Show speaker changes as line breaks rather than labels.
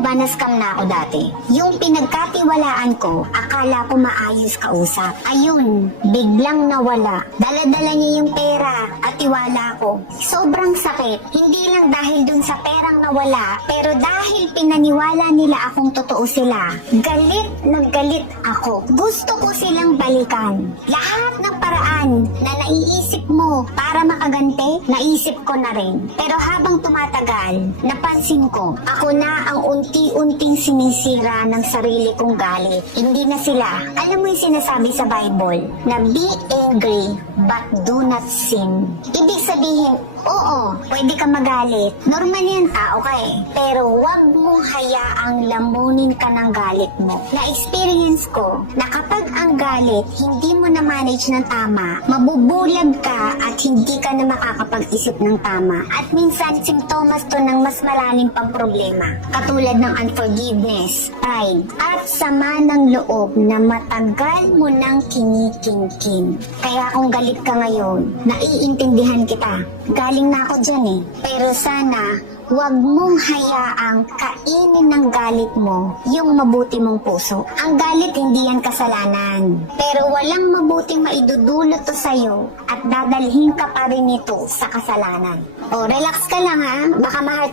ba na scam na ako dati? Yung pinagkatiwalaan ko, akala ko maayos kausap. Ayun, biglang nawala. Dala-dala niya yung pera at tiwala ko. Sobrang sakit. Hindi lang dahil dun sa perang nawala, pero dahil pinaniwala nila akong totoo sila. Galit na galit ako. Gusto ko silang balikan. Lahat ng paraan na naiisip mo para makaganti, naisip ko na rin. Pero habang tumatagal, napansin ko, ako na ang unti-unting sinisira ng sarili kong galit. Hindi na sila. Alam mo yung sinasabi sa Bible, na be angry but do not sin. Ibig sabihin, oo, pwede ka magalit. Normal yan, tao ka eh. Pero wag mong hayaang lamunin ka ng galit mo. Na-experience ko na kapag ang galit, hindi mo na-manage ng tama, mabubulag ka at hindi ka na makakapag-isip ng tama. At minsan, simptomas to ng mas malalim pang problema. Katulad ng unforgiveness, pride, at sama ng loob na matagal mo nang kinikimkim. Kaya kung galit ka ngayon, naiintindihan kita. Galing na ako dyan eh. Pero sana, Huwag mong hayaang kainin ng galit mo yung mabuti mong puso. Ang galit hindi yan kasalanan. Pero walang mabuting maidudulot to sa'yo at dadalhin ka pa rin ito sa kasalanan. O, relax ka lang ha. Baka mahal